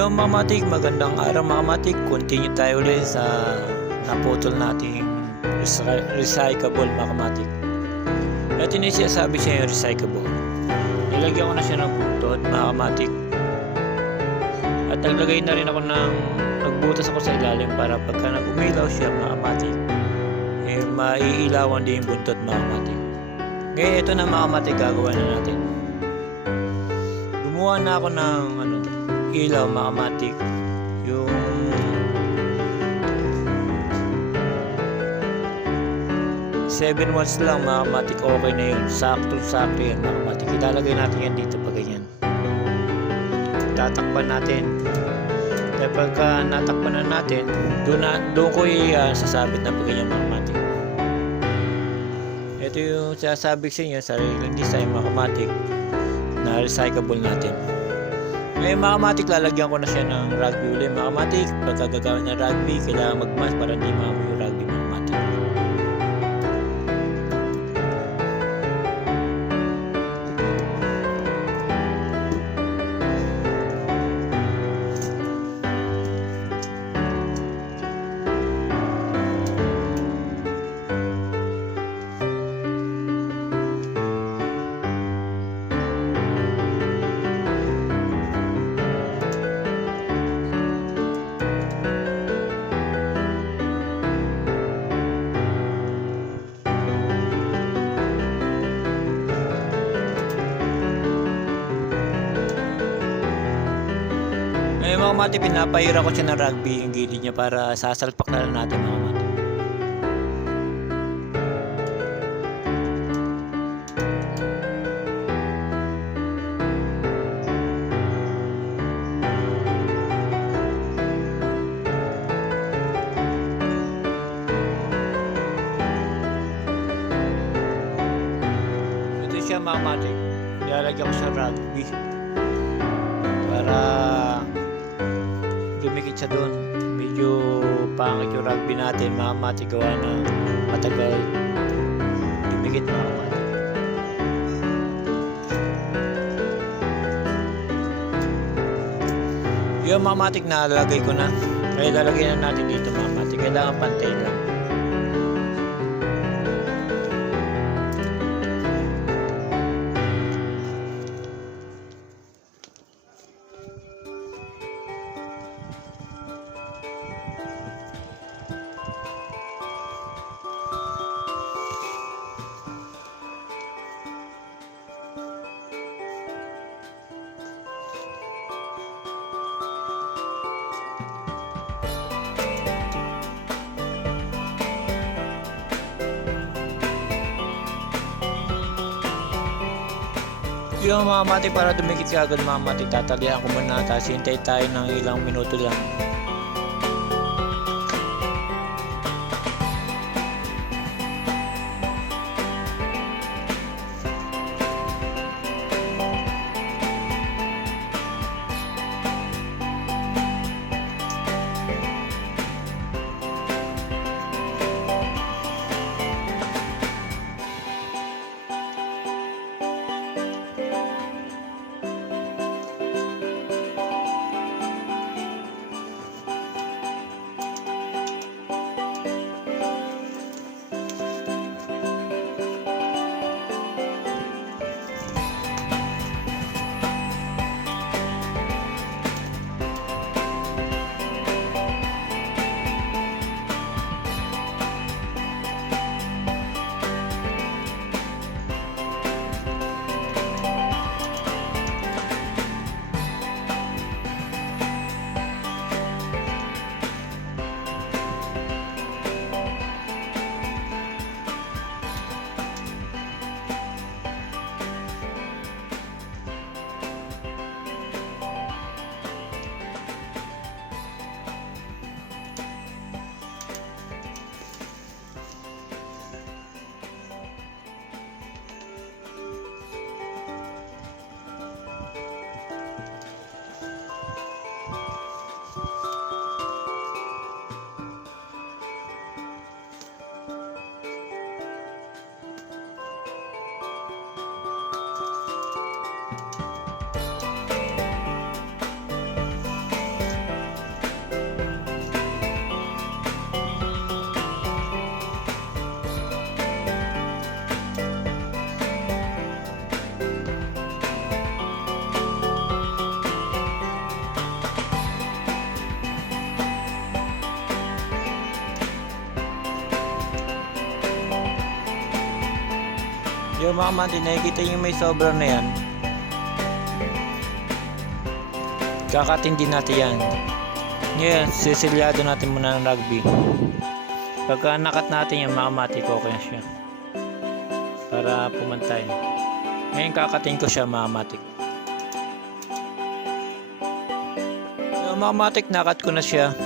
Yung mga matik, magandang araw mga matik. Continue tayo ulit sa naputol nating recy- recyclable mga matik. Ito yung sinasabi siya yung recyclable. Nilagyan ko na siya ng buntot mga matik. At naglagay na rin ako ng nagbutas ako sa ilalim para pagka nag-umilaw siya mga matik, eh maiilawan din yung buntot mga matik. Ngayon ito na mga matik gagawa na natin. Gumawa na ako ng ano, ilaw mga matik. Yung Seven watts lang mga okay na yun. Sakto sakto yan mga matik. Ilalagay natin yan dito pag ganyan. Tatakpan natin. Kaya pagka natakpan na natin, doon, na, doon ko i-sasabit na pag ganyan mga. Ito yung sasabik sa inyo, sariling design mga matik na recyclable natin. Ngayon mga matik, lalagyan ko na siya ng rugby uli. Mga matik, pagka gagawin ng rugby, kailangan magmas para hindi maamoy rugby Ngayon mga matik, pinapahira ko siya ng rugby yung gilid niya para sasalpak na lang natin mga matik. Ito siya mga matik. Nilalagyan ko sa rugby para dumikit siya doon. Medyo pangit yung rugby natin, mga mati gawa na matagal dumikit mga mati. Yung mga matik na lalagay ko na. Kaya lalagay na natin dito mga matik. Kailangan pantay lang. Yung mga mati para dumikit ka agad mga mati, tatalihan ko muna tapos hintay tayo ng ilang minuto lang. Yung mga mati, nakikita nyo may sobra na yan. Kakatin din natin yan. Ngayon, sisilyado natin muna ng rugby. Pagka nakat natin yung mga mati, okay siya. Para pumantay. Ngayon kakatin ko siya mga matik. Yung mga matik, nakat ko na siya.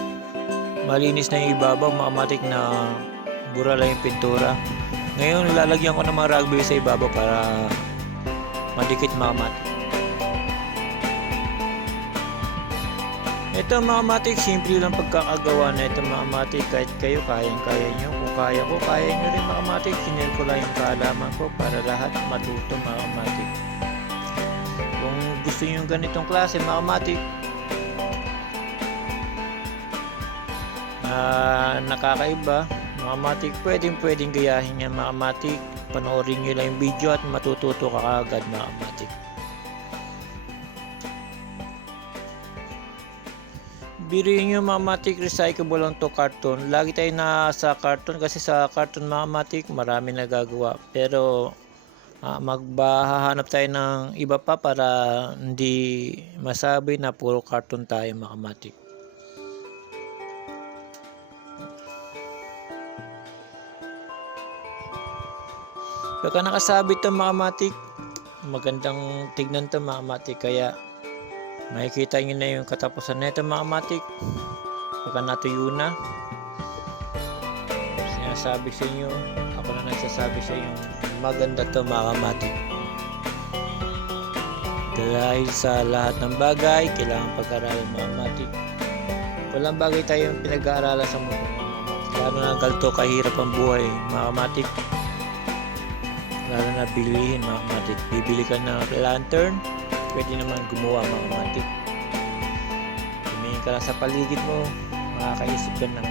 Malinis na yung ibabaw, mga matik na bura lang yung pintura. Ngayon, lalagyan ko ng mga rugby sa ibabaw para madikit mga. Ito mga matik, simple lang pagkakagawa na ito mga matik. Kahit kayo, kayang-kaya nyo. Kung kaya ko, kaya nyo rin mga matik. Sinil ko lang yung kaalaman ko para lahat matuto mga matik. Kung gusto nyo yung ganitong klase mga matik, na nakakaiba, mga matik, pwedeng pwedeng gayahin yan mga matik. Panoorin nyo lang yung video at matututo ka agad mga matik. Biruin nyo mga matik, recyclable lang to carton. Lagi tayo na sa carton kasi sa carton mga matik, marami nagagawa. Pero ah, magbahahanap tayo ng iba pa para hindi masabi na puro carton tayo mga matik. Pagka nakasabit to mga matik, magandang tignan to mga matik. Kaya makikita nyo na yung katapusan na ito mga matik. Pagka natuyo na, sinasabi sa inyo, ako na nagsasabi sa inyo, maganda to mga matik. Dahil sa lahat ng bagay, kailangan pag-aralan mga matik. Walang bagay tayong pinag-aaralan sa mundo. Lalo na galto kahirap ang buhay mga matik lalo na bilihin mga matik bibili ka ng lantern pwede naman gumawa mga matik tumingin ka lang sa paligid mo makakaisip ka ng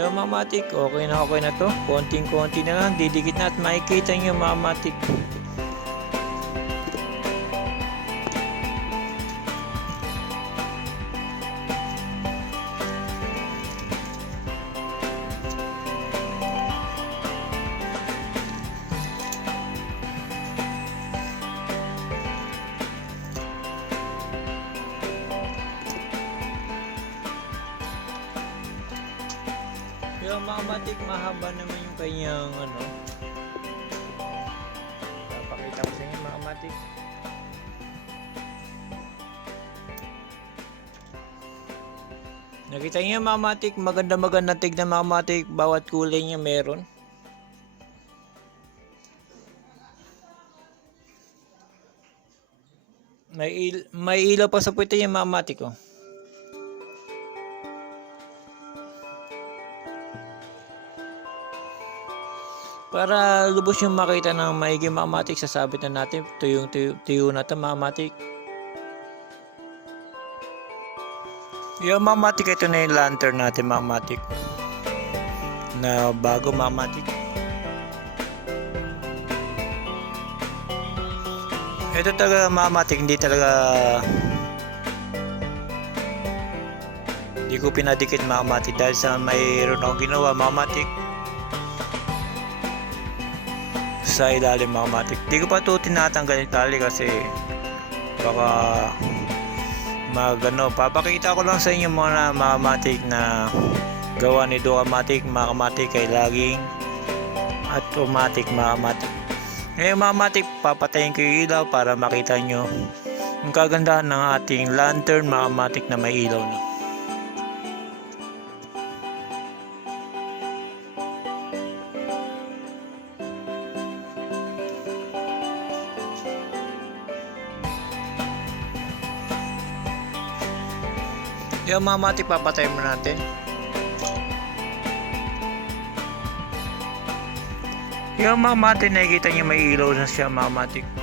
Yung mga okay na okay na to. Konting-konti na lang, didikit na at makikita nyo mga. Yung mga matik, mahaba naman yung kanyang ano. Papakita ko sa inyo mga matik. Nakita niyo mga matik, maganda maganda tignan mga matik, bawat kulay niya meron. May, il- may ilaw pa sa puwete yung mga matik oh. Para lubos yung makita ng maigi mga matik, sasabit na natin tuyong tuyo, tuyo na ito. Yung mga ito na yung lantern natin mga. Na bago mga matik. Ito talaga mga hindi talaga hindi ko pinadikit mga dahil sa mayroon akong ginawa mga sa ilalim mga matik. Di ko pa ito tinatanggal yung tali kasi baka magano papakita ko lang sa inyo mga mga matik na gawa ni Duka Matik mga matik kay laging automatic mga matik. Ngayon mga matik papatayin ko yung ilaw para makita nyo yung kagandahan ng ating lantern mga matik na may ilaw na. Yung mga matik papatay mo natin. Yung mga matik nakikita nyo may ilaw na siya mga matik.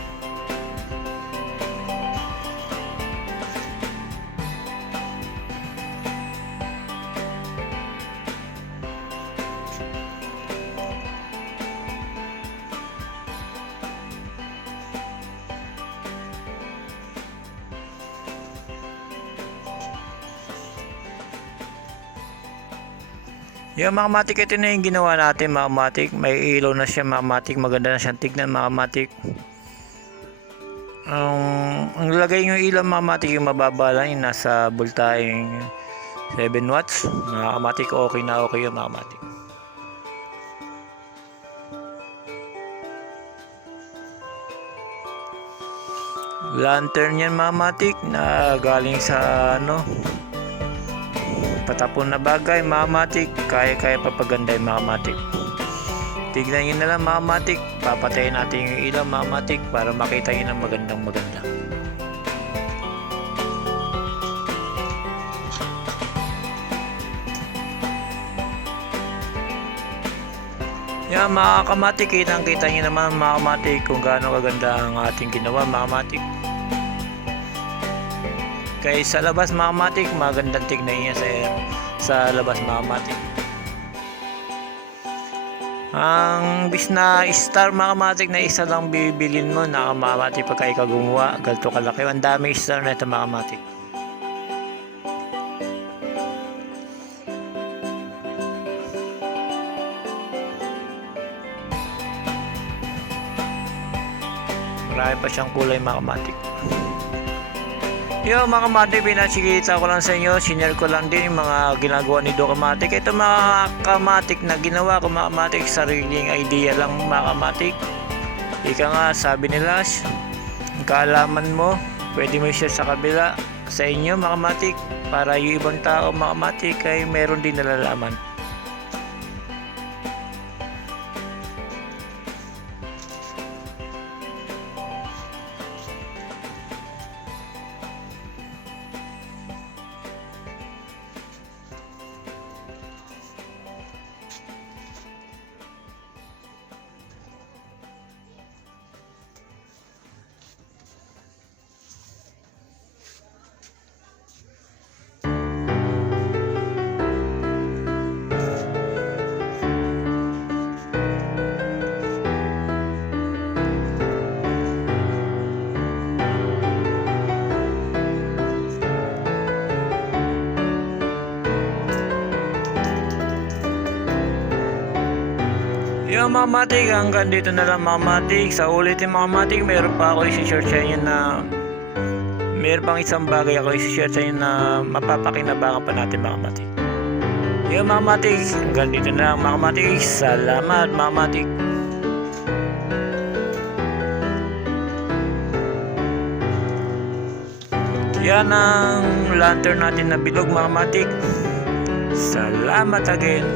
Yung mga matik, ito na yung ginawa natin mga matik. May ilaw na siya mga matik. Maganda na siyang tignan mga matik. Ang ang lagay yung ilaw mga matik yung mababa lang yung nasa voltaheng 7 watts. Mga kamatik okay na okay yung mga kamatik. Lantern yan mga matik na galing sa ano patapon na bagay mga matik kaya kaya papaganda yung mga matik tignan nyo na lang mga matik papatayin natin yung ilaw mga matik para makita nyo ng magandang maganda. Yan mga kamatik kitang kita nyo naman mga kamatik kung gaano kaganda ang ating ginawa mga kamatik kaya sa labas mga kamatik magandang tignan niya sa, sa labas mga kamatik ang bis na star mga kamatik na isa lang bibilin mo na kamatik pagka ikaw gumawa ganito kalaki. Ang dami star na ito mga kamatik marami pa siyang kulay mga kamatik Yo mga kamatik, pinasikita ko lang sa inyo, sinare ko lang din yung mga ginagawa ni Do Kamatik. Ito mga kamatik na ginawa ko mga kamatik, sariling idea lang mga kamatik. Ika nga, sabi nila, kaalaman mo, pwede mo share sa kabila sa inyo mga kamatik para yung ibang tao mga kamatik ay meron din nalalaman. Yung mga hanggang dito na lang mga. Sa ulit yung mga meron pa ako isi-share sa inyo na meron pang isang bagay ako isi-share sa inyo na mapapakinabangan pa natin mga matik. Yung mga matik, hanggang dito na lang mga. Salamat mga matik. Yan ang lantern natin na bilog mga matik. Salamat again.